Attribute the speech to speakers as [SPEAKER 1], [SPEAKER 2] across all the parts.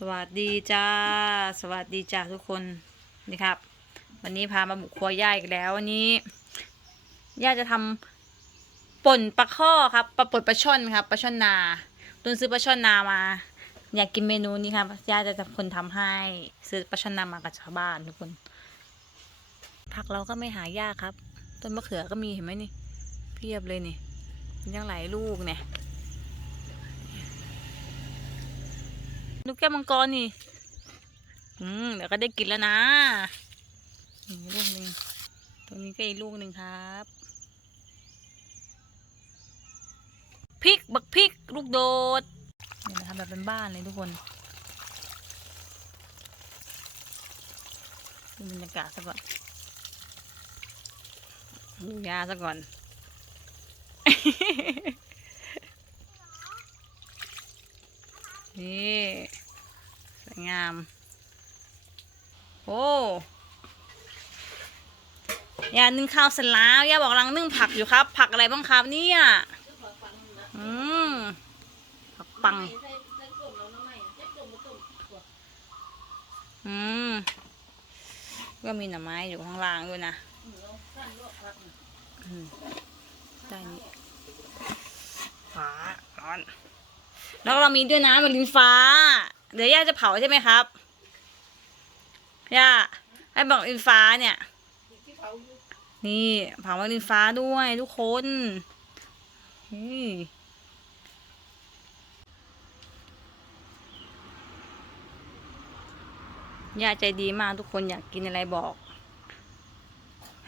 [SPEAKER 1] สวัสดีจ้า สวัสดีจ้าทุกคนนี่ครับ วันนี้พามาบุกครัวย่าอีกแล้ววันนี้ย่าจะทำป่นปลาข้อครับปลาป่นปลาช่อนครับปลาช่อนนาตุนซื้อปลาช่อนนามา อยากกินเมนูนี้ครับย่าจะเป็นคนทำให้ซื้อปลาช่อนนามากับชาวบ้านทุกคน ผักเราก็ไม่หายากครับ ต้นมะเขือก็มีเห็นไหมนี่เพียบเลยนี่ยังหลายลูกเนี่ย ลูกแก้วมังกรนี่ อืมเดี๋ยวก็ได้กินแล้วนะนี่ลูกหนึ่งตรงนี้ก็อีกลูกหนึ่งครับพริกบักพริกลูกโดดนี่นะครับแบบเป็นบ้านเลยทุกคนดูบรรยากาศซะก่อนดูยาซะก่อนนี่ งาม โอ้ยานึ่งข้าวเสร็จแล้วยาบอกลังนึ่งผักอยู่ครับ ผักอะไรบ้างครับเนี่ยอืมผักปัง อืมก็มีหน่อไม้อยู่ข้างล่างด้วยนะได้นี่ฟ้าร้อนแล้วเรามีด้วยนะมะลินฟ้าเดี๋ยวย่าจะเผาใช่ไหมครับ ย่าให้บอกอินฟ้าเนี่ย นี่เผามะลินฟ้าด้วยทุกคนนี่ย่าใจดีมากทุกคนอยากกินอะไรบอก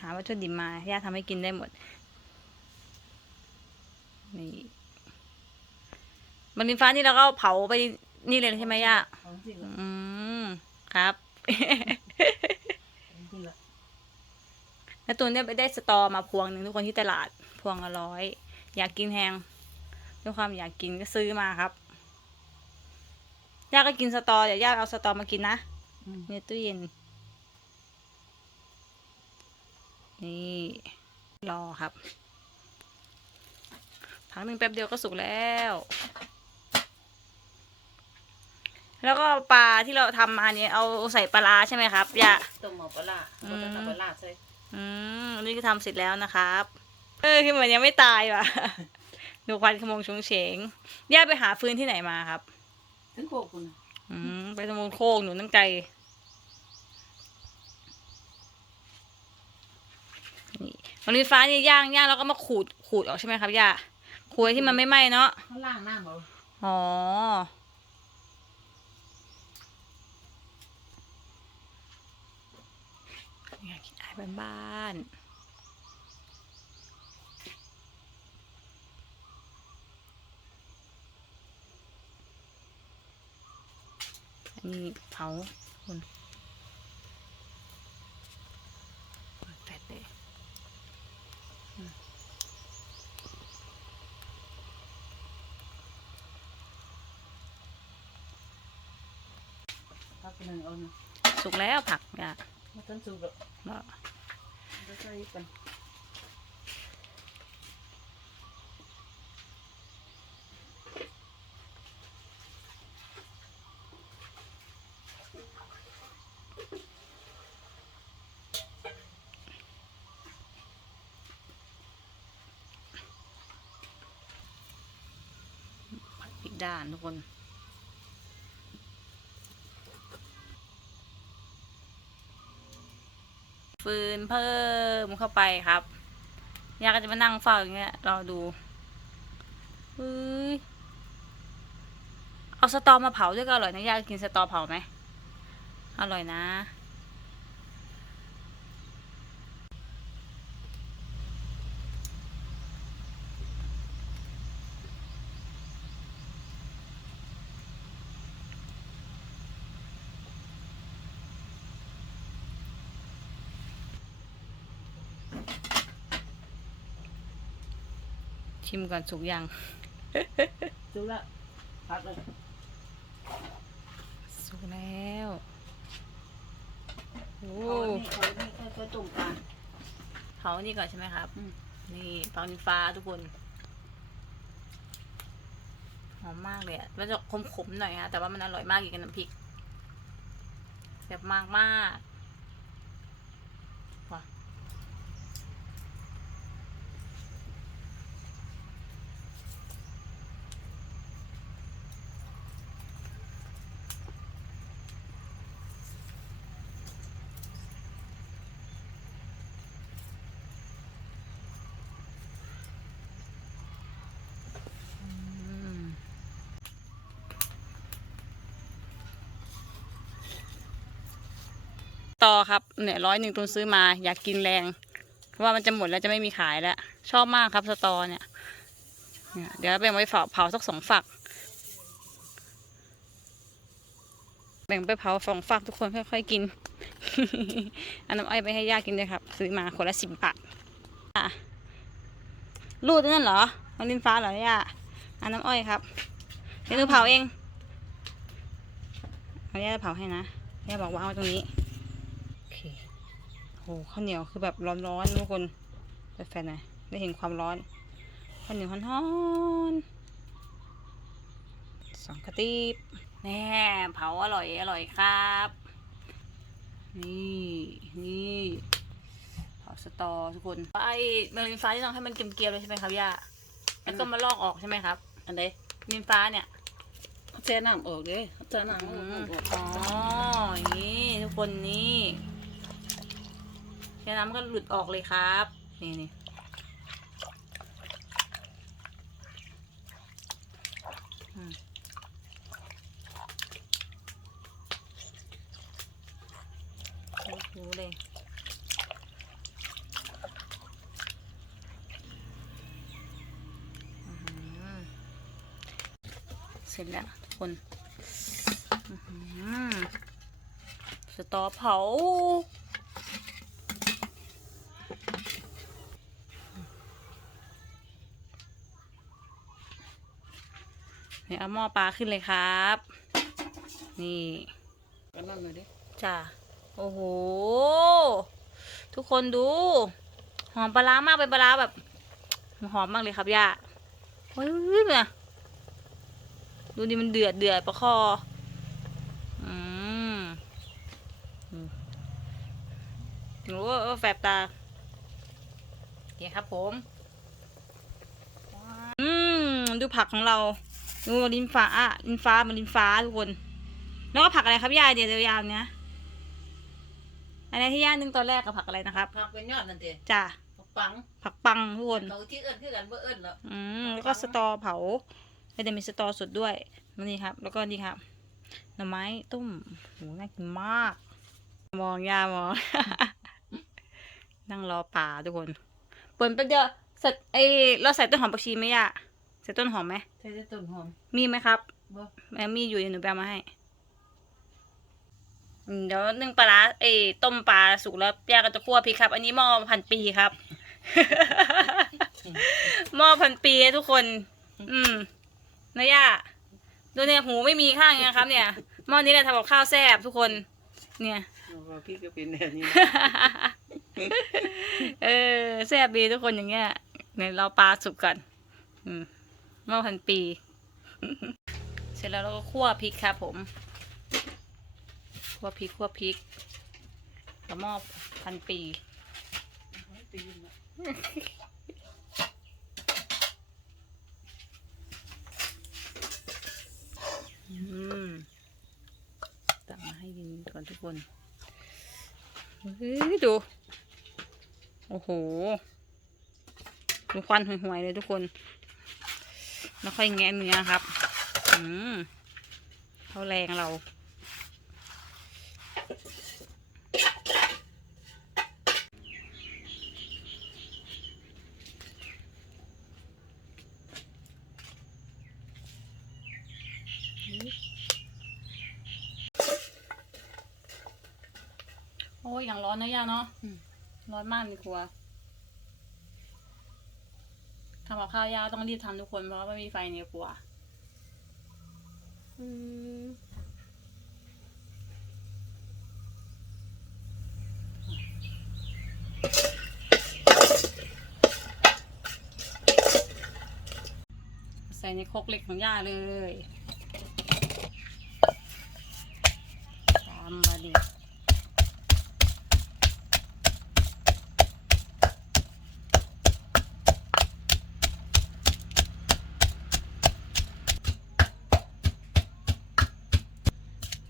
[SPEAKER 1] หาวัตถุดิบมาย่าทำให้กินได้หมด นี่มันดินฟ้านี่เราก็เผาไป นี่เลยใช่ไหมย่า
[SPEAKER 2] ของจริงเหรอ
[SPEAKER 1] อืมครับ
[SPEAKER 2] ของจริงเหรอ
[SPEAKER 1] แล้วตัวเนี้ยไปได้สตอมาพวงหนึ่งทุกคนที่ตลาดพวงละร้อย อยากกินแฮงด้วยความอยากกินก็ซื้อมาครับย่าก็กินสตอเดี๋ยวย่าเอาสตอมากินนะ
[SPEAKER 2] อืม
[SPEAKER 1] ในตู้เย็น นี่ รอครับ พักหนึ่งแป๊บเดียวก็สุกแล้ว แล้วก็ปลาที่เราทำมาเนี่ยเอาใส่ปลาร้าใช่ไหมครับย่า
[SPEAKER 2] ต้มหมูปลาร้า
[SPEAKER 1] อืม
[SPEAKER 2] ก็จะทำปลาร้าใส่
[SPEAKER 1] อืมอันนี้คือทำเสร็จแล้วนะครับ เออคือเหมือนยังไม่ตายว่ะ ดูควันขโมงชงเฉงย่าไปหาฟืนที่ไหนมาครับ
[SPEAKER 2] ถึงโคกคุณน่ะ
[SPEAKER 1] อืมไปตะมนโคกหนูตั้งใจนี่มันมีฟ้านี่ย่างย่างแล้วก็มาขูดขูดออกใช่ไหมครับย่าขูดให้ที่มันไม่ไหม้เนาะ
[SPEAKER 2] ข้างล่างหน้าหมู
[SPEAKER 1] อ๋ออยากกินอาหาร บ้านๆอันนี้เผาคุณเปิดแฟลชเลย
[SPEAKER 2] พักหนึ่งเอานะ
[SPEAKER 1] สุกแล้วผักอะ
[SPEAKER 2] มาต้นสุกแล้ว
[SPEAKER 1] เนาะ
[SPEAKER 2] จะใส่กัน
[SPEAKER 1] อีกด้านทุกคน ฟืนเพิ่มเข้าไปครับยาก็จะมานั่งเฝ้าอย่างเงี้ยรอดูเฮ้ยเอาสตอมาเผาด้วยก็อร่อยนะยากินสตอเผาไหมอร่อยนะ ชิมก่อนสุกยัง
[SPEAKER 2] สุกแล้วพักเลย
[SPEAKER 1] สุกแล้วโอ้
[SPEAKER 2] โอ้นี่เขานี่ค่อยๆต้มปลา
[SPEAKER 1] เผานี่ก่อนใช่ไหมครับ
[SPEAKER 2] อืม
[SPEAKER 1] นี่เผานินฟ้าทุกคนหอมมากเลยอะมันจะขมๆหน่อยฮะแต่ว่ามันอร่อยมากกินกับน้ำพริกแบบมากมาก ต่อครับเนี่ยร้อยหนึ่งตุนซื้อมาอยากกินแรงเพราะว่ามันจะหมดแล้วจะไม่มีขายแล้ว ชอบมากครับสตอเนี่ยเนี่ยเดี๋ยวแบ่งไว้เผาเผาสักสองฝัก แบ่งไปเผาสองฝักทุกคนค่อยๆกินอันน้ำอ้อยไปให้ย่ากินเลยครับ ซื้อมาคนละสิบบาทอะรูดนั่นเหรอมันลินฟ้าเหรอย่าอันน้ำอ้อยครับเดี๋ยวหนูเผาเองเอาย่าเผาให้นะย่าบอกว่างไว้ตรงนี้ หข้าวเหนียวคือแบบร้อนๆทุกคนเปิดแฟนหน่อยได้เห็นความร้อนข้าวเหนียวร้อนๆสองกระติบแน่เผาอร่อยอร่อยครับ นี่นี่เผาสตอทุกคนไอ้เมลินฟ้าที่ต้องให้มันเกรียมๆเลยใช่ไหมครับย่าแล้วก็มาลอกออกใช่ไหมครับ
[SPEAKER 2] อันใด
[SPEAKER 1] เมลินฟ้าเนี่ย
[SPEAKER 2] แช่น้ำออกเด้แช่น้ำอ
[SPEAKER 1] อ
[SPEAKER 2] กออก
[SPEAKER 1] อ๋ออย่างนี้ทุกคนนี่ ค่น้ำก็หลุดออกเลยครับ นี่นี่อืมโอ้โหเลยเสร็จแล้วทุกคนสตอเผา เนี่ยเอาหม้อปลาขึ้นเลยครับ นี่
[SPEAKER 2] กันนั่นเลยเด้
[SPEAKER 1] จ้ะโอ้โห ทุกคนดู หอมปลาร้ามากเป็นปลาร้าแบบ หอมมากเลยครับย่าเฮ้ยเนี่ยดูดิมันเดือดเดือดประคออืมอืมโอ้โหแสบตาโอเคครับผม อืม ดูผักของเรา ดูลิ้นฟ้าอะลิ้นฟ้ามันลิ้นฟ้าทุกคน แล้วก็ผักอะไรครับยายเดี๋ยวยาวๆเนี้ยอะไรที่ย่านึงตอนแรกกับผักอะไรนะครับ
[SPEAKER 2] ผักเป็นยอดนั่นเด้
[SPEAKER 1] จ้ะ
[SPEAKER 2] ผักปัง
[SPEAKER 1] ผักปังทุกคน
[SPEAKER 2] เขาที่เอิ้นคือกันบ่เอิ้นแล้ว
[SPEAKER 1] อืมแล้วก็สตอเผาแล้วจะมีสตอสดด้วยนี่ครับ แล้วก็นี่ครับหน่อไม้ต้มโหน่ากินมาก มองยามอง นั่งรอป่าทุกคนเปิดไปเดียวเสร็จไอเราใส่ต้นหอมผักชีไหมย่าใส่ต้นหอมไหม
[SPEAKER 2] ใช้แต่ต้นหอม
[SPEAKER 1] มีไหมครับ
[SPEAKER 2] บ่
[SPEAKER 1] แม่มีอยู่เดี๋ยวหนูไปเอามาให้อืมเดี๋ยวนึ่งปลาร้าเอ้ยต้มปลาสุกแล้วย่าก็จะคั่วพริกครับ อันนี้หม้อพันปีครับ หม้อพันปีทุกคน อืมนะย่าดูเนี่ยหูไม่มีข้างนะครับ เนี่ยหม้อนี้แหละทำกับข้าวแซ่บทุกคน เนี่ย
[SPEAKER 2] ว่าพี่ก็เป็นแนวนี้
[SPEAKER 1] เออแซ่บดีทุกคนอย่างเงี้ยเนี่ยเราปลาสุกก่อนอืม หม้อพันปี เสร็จแล้วเราก็คั่วพริกครับผมคั่วพริกคั่วพริกแล้วหม้อพันปี
[SPEAKER 2] อื
[SPEAKER 1] มตักมาให้กินก่อนทุกคนเฮ้ยดู โอ้โหดูควันห่วยๆเลยทุกคน แล้วค่อยแงะเนื้อครับ อืมเขาแรงเรา โอ้ยอย่างร้อนนะย่าเนาะ ร้อนมากในครัว ทำกับข้าวยากต้องรีบทำทุกคนเพราะว่าไม่มีไฟในครัว
[SPEAKER 2] อืม
[SPEAKER 1] ในครกเล็กของย่าเลยตามมาดิ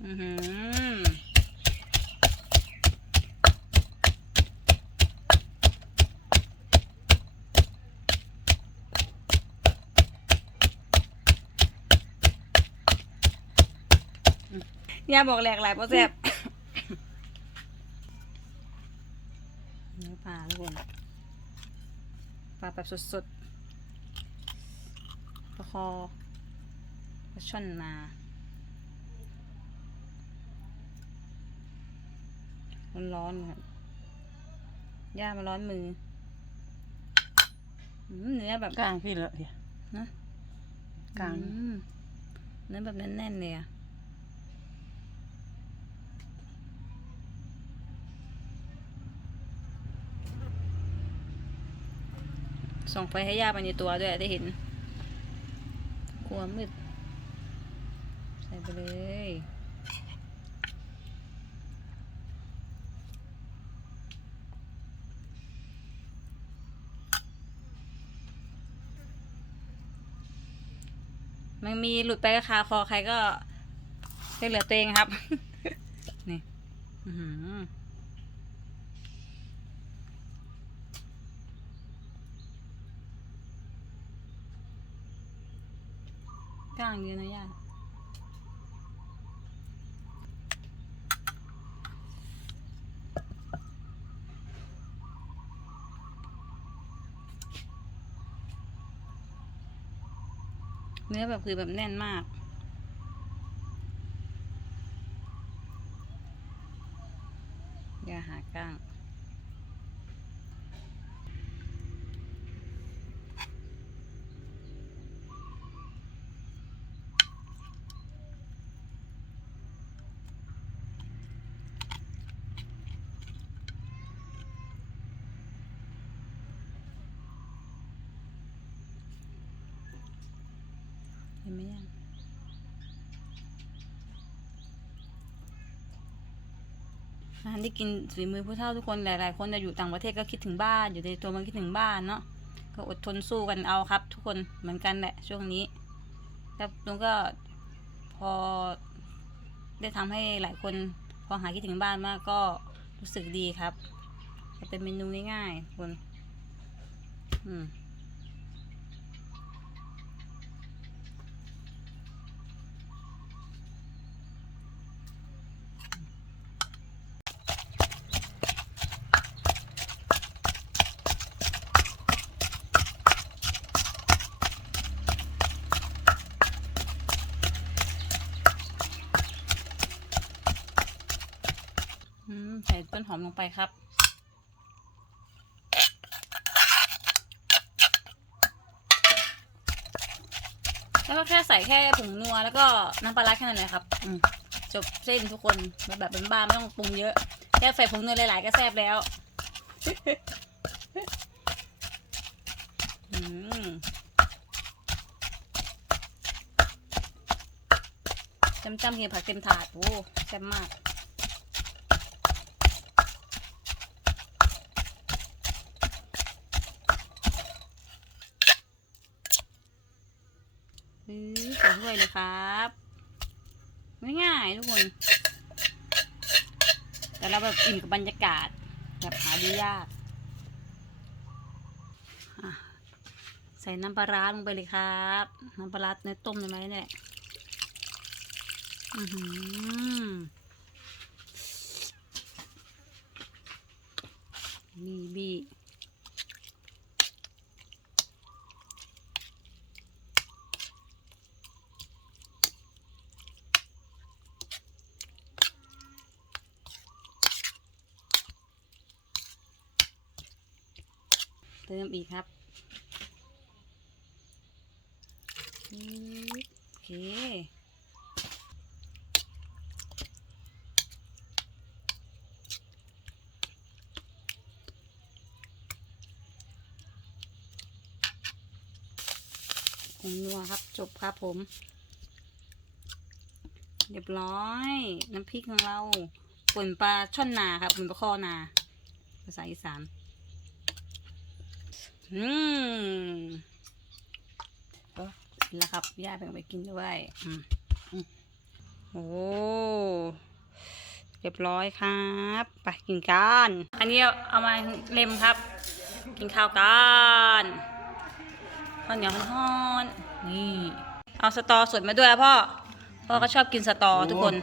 [SPEAKER 1] อย่าบอกแหลกหลายเพราะแซ่บเนื้อปลาทุกคนปลาแบบสดๆปลาคอปลาช่อนนา ร้อนๆครับย่ามาร้อนมืออืมเนื้อแบบ
[SPEAKER 2] กลางพี่เลยเดี๋ยว
[SPEAKER 1] นะ
[SPEAKER 2] กลาง
[SPEAKER 1] อืมเนื้อแบบแน่นๆเลยอะส่องไฟให้ย่าไปในตัวด้วยได้เห็น กลัวมืด ใส่ไปเลย มันมีหลุดไปก็คาคอใครก็ช่วยเหลือตัวเองครับ นี่ก้างเยอะนะย่า นื้อแบบคือแบบแน่นมาก อย่าหาก้าง เห็นไหมยังอาหารที่กินฝีมือผู้เฒ่าทุกคนหลาย ๆ คนจะอยู่ต่างประเทศก็คิดถึงบ้าน อยู่ในตัวมันคิดถึงบ้านเนาะก็อดทนสู้กันเอาครับ ทุกคนเหมือนกันแหละ ช่วงนี้แล้วลุงก็พอได้ทำให้หลายคนพอหายคิดถึงบ้านมากก็รู้สึกดีครับ เป็นเมนูง่ายๆคน อืม อืมใส่ต้นหอมลงไป ครับ แล้วก็แค่ใส่แค่ผงนัวแล้วก็น้ำปลาร้าแค่นั้นเลยครับจบเส้นทุกคนแบบบ้านๆไม่ต้องปรุงเยอะ แค่ใส่ผงนัวหลายๆก็แซ่บแล้วอืมจำจำๆกินผักเต็มถาด โอ้แซ่บมาก อื้อใส่ถ้ วยเลยครับง่ายๆทุกคน แต่เราแบบอิ่มกับบรรยากาศ แบบหาดูยาก ใส่น้ำปลาร้าลงไปเลยครับ น้ำปลาร้าในต้มเลยไหมเนี่ยอือหือบีบี อีกครับโอเคโอ้งนัวครับ จบครับผม เรียบร้อย น้ำพริกของเราป่นปลาช่อนนาครับป่นปลาข้อนา ภาษาอีสาน อืมก็กินแล้วครับ ย่าแบ่งไปกินด้วยอืมอืมโอ้เรียบร้อยครับ ไปกินกัน อันนี้เอามาเล็มครับ กินข้าวกันข้าวเหนียวฮ้อนๆนี่ เอาสตอสดมาด้วยนะพ่อ พ่อก็ชอบกินสตอทุกคน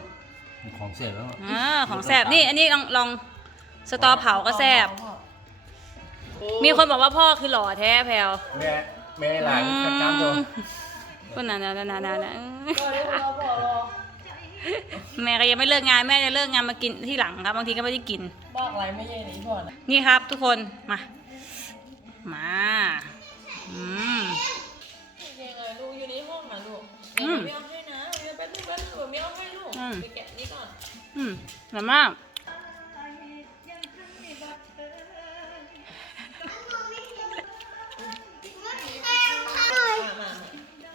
[SPEAKER 3] ของเสร็จแล้ว
[SPEAKER 1] อ่าของแซบนี่ อันนี้ลองลองสตอเผาก็แซบ มีคนบอกว่าพ่อคือหล่อแท้แพลว
[SPEAKER 3] แม่แม่หลานจัดการตัว
[SPEAKER 1] ก็นานนานนานนานแม่ก็ยังไม่เลิกงานแม่จะเลิกงานมากินที่หลังครับบางทีก็ไม่ได้กิน
[SPEAKER 2] บอกอะไรไม่ใช่หนีพ่อนะ
[SPEAKER 1] นี่ครับ ทุกคนมามาอืม
[SPEAKER 2] ยังไงลูกอยู่ในห้องนะลูก
[SPEAKER 1] อืม
[SPEAKER 2] ไม่เอาให้นะเดี๋ยวแป๊บนึงแป๊บนึงเดี๋ยวไม่เอาให้ลูก
[SPEAKER 1] อืม
[SPEAKER 2] ไปแกะนี่ก่อน
[SPEAKER 1] อืมอร่อยมาก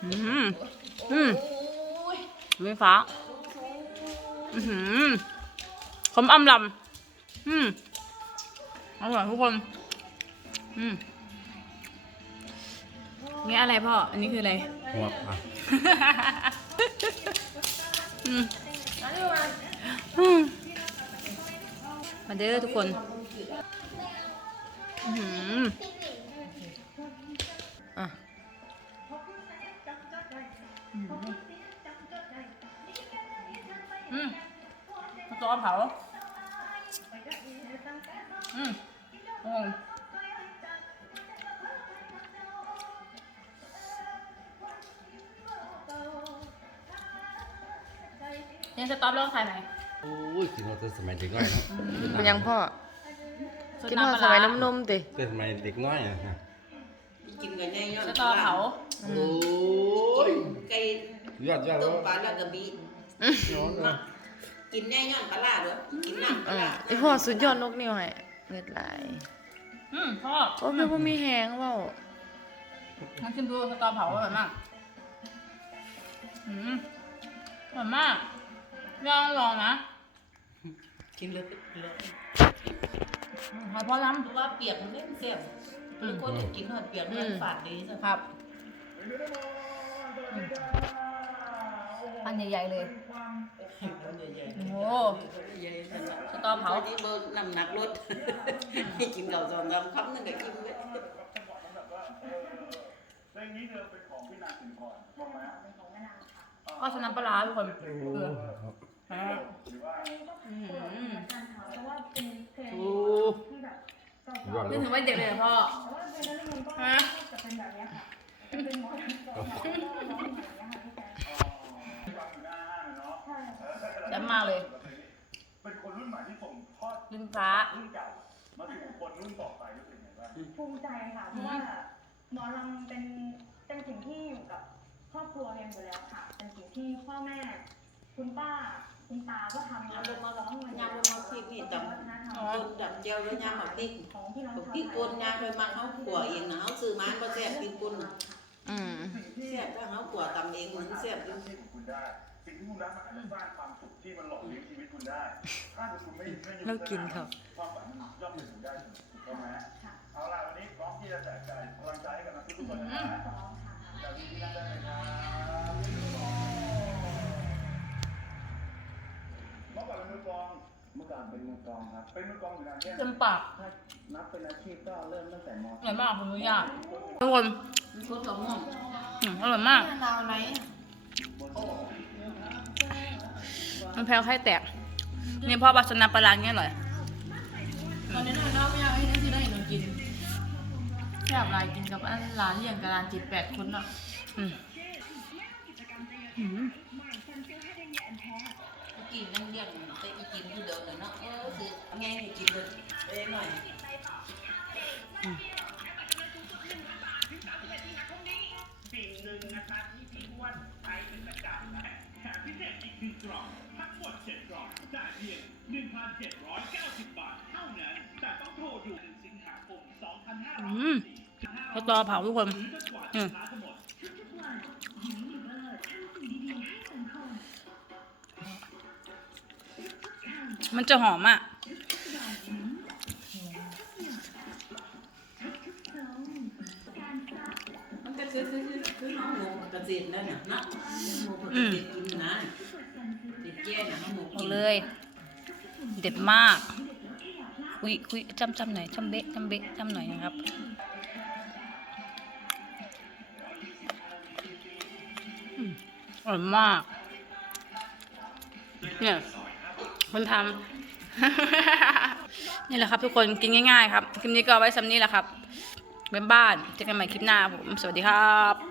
[SPEAKER 1] อืมอืม
[SPEAKER 2] โอ้ย
[SPEAKER 1] ไม่ฟ้า อือหือขมอำลำอืมอร่อยทุกคน อืมนี่อะไรพ่อ อันนี้คืออะไร
[SPEAKER 3] หัวอะ
[SPEAKER 1] อืม
[SPEAKER 2] อันนี้มา
[SPEAKER 1] อืมมาเด้อทุกคน อือ อืมโอ้ยังสต๊อปแล้วถ่ายไหน
[SPEAKER 3] โอ้ยกินมาตั้งสมัยเด็กน้อยนะ
[SPEAKER 2] เป็นยังพ่อกินพ่อสมัยน้ำนมติ
[SPEAKER 3] เป็นสมัยเด็กน้อยอะนะ
[SPEAKER 4] กินกันง่ายๆ
[SPEAKER 1] สตอเผา
[SPEAKER 3] โอ้ย
[SPEAKER 4] ไก่
[SPEAKER 3] ยอดยอด
[SPEAKER 4] ต้
[SPEAKER 3] แล้
[SPEAKER 4] ม
[SPEAKER 3] ว
[SPEAKER 4] ปลาแล้วก็บี
[SPEAKER 3] น้องนะ
[SPEAKER 4] กินแน่ย้อนปลาร้าเด้อกินน้ำปลา
[SPEAKER 2] อะ
[SPEAKER 4] ร้า
[SPEAKER 2] ไอพ่อสุดยอดนกนิ้วให้เงิดไหลาย
[SPEAKER 1] อืมพ่อ
[SPEAKER 2] โอ้แม่พ่อมีแหงเปล่า
[SPEAKER 1] งั้นชิมดูสตอเผาอร่อยมากอืมอร่อยมากลองลองนะ
[SPEAKER 4] กินเลยเลย
[SPEAKER 1] อืมให้พ่อล้
[SPEAKER 4] เพราะว่าเปียกมันเล่นแซ่บทุกคนกินหอดเปียกมันฝาดดีจ้ะำ
[SPEAKER 1] ครับอืม อันใหญ่ๆเลย โอ้
[SPEAKER 4] ใหญ่ๆนั่นล่ะ
[SPEAKER 1] สตอเผา
[SPEAKER 4] พอดีเบอร์น้ำหนักลดให้กินเก่าสองน้ำคำนึงก็กินเลย
[SPEAKER 1] ก็ชนะปลาร้าทุกคนเออแซ่บอืม
[SPEAKER 3] โอ้ยอด
[SPEAKER 1] นี่
[SPEAKER 3] แล้ว
[SPEAKER 1] ถือว่าเด็กเลยเหรอพ่อฮะ แซ่บมากเลย
[SPEAKER 5] เป็นคนรุ่นใหม่ที่ส่งทอด
[SPEAKER 1] ลิ้นฟ้า
[SPEAKER 5] รุ่นเก่ามาสู่คนรุ่นต่อไปรู้สึกไงบ้าง
[SPEAKER 6] ภูมิใจค่ะ เพราะว่าหมอลำเป็นเป็นสิ่งที่อยู่กับครอบครัวเรียนอยู่แล้วค่ะ เป็นสิ่งที่พ่อแม่ คุณป้า คุณตาก็ทำ
[SPEAKER 4] ยามลงมา
[SPEAKER 6] ร้องมัน
[SPEAKER 4] ยามลงมาพริกนี่ตำ
[SPEAKER 6] วัฒนธรรม
[SPEAKER 4] คนดำเจียวแล้วยามมาพริก
[SPEAKER 6] ของพี่น้องชาว
[SPEAKER 4] พริก
[SPEAKER 6] ไท
[SPEAKER 4] ป่นยามเคยมาเขาขัวเองนะเขาซื้อมาบ่แซ่บพริกป่นน่ะ
[SPEAKER 2] อืม
[SPEAKER 4] แซ่บถ้าเขาขัวตำเองมันแซ่บอยู่
[SPEAKER 5] ที่ของคุณได้ สิ่งที่คุณรักมันอาจจะสร้างความสุขที่มันหล่อเลี้ยงชีวิตคุณได้ ถ้าคุณไม่ไม่อยู่
[SPEAKER 2] เรากินครับ
[SPEAKER 5] ความฝันมันย่อมเป็นถึงได้ถูกต้องไหมเอาล่ะวันนี้พร้อมที่จะแจกจ่ายกำลังใจให้กับนักทุกคนนะครัจากที่นั่นได้เลยครับเมื่อก่อนเป็นมือกลอง เมื่อก่อนเป็นมือกลองครับ เป็นมือกลองอยู่นานแค่ไหน
[SPEAKER 1] เต็มปาก
[SPEAKER 5] นับเป็นอาชีพก็เริ่มตั้งแต่ม
[SPEAKER 1] อร่อยมากคุณนุ้ยยากทุกคน
[SPEAKER 4] มันคนกับม่วง
[SPEAKER 1] อืมอร่อยมาก
[SPEAKER 4] ลาวไหน
[SPEAKER 1] มันแพ้วไข่แตก นี่พ่อปลาชนะปลาร้าเงี้ยอร่อย
[SPEAKER 2] ตอนนี้น้อยน้องไม่อยากให้นั่นที่ได้หนูกินแซ่บหลายกินกับอันหลานเลี้ยงกับหลานจิตแปดคนอะ
[SPEAKER 1] อืมอืม
[SPEAKER 4] กินนั่งเลี้ยงแต่อีกินคือเดิมเลยเนาะเออคือไงให้กินเลยไปหน่อย
[SPEAKER 5] สิ่งหนึ่งนะครับที่พี่อ้วนใช้เป็นประจำนะแถมพิเศษอีกหนึ่งกล่องทั้งหมดเจ็ดกล่องจ่ายเพียง1,790บาทเท่านั้นแต่ต้องโทรด่วนสิงหาคม
[SPEAKER 1] อืม
[SPEAKER 5] 2564
[SPEAKER 1] สตอเผาทุกคน
[SPEAKER 5] หรือจนกว่า
[SPEAKER 1] อื
[SPEAKER 5] สิ
[SPEAKER 1] ม
[SPEAKER 5] มั
[SPEAKER 1] นจะหอมอะ
[SPEAKER 4] มันก็คือคือคือคือน้องหมูกระเซ็นแล้วเนี่ยเนาะหมูกระเซ็นกินนะติดเจี๊ยบเนี่ยน้องหมู
[SPEAKER 1] เอา
[SPEAKER 4] กิน
[SPEAKER 1] เลย เด็ดมาก คุยคุยจำจำหน่อยจำเบะจำเบะจำหน่อยนะครับ อืมอร่อยมาก เนี่ย คนทำ นี่แหละครับ ทุกคนกินง่ายๆครับ คลิปนี้ก็ไว้ซ้ำนี้แหละครับเป็นบ้านเจอกันใหม่คลิปหน้าผม สวัสดีครับ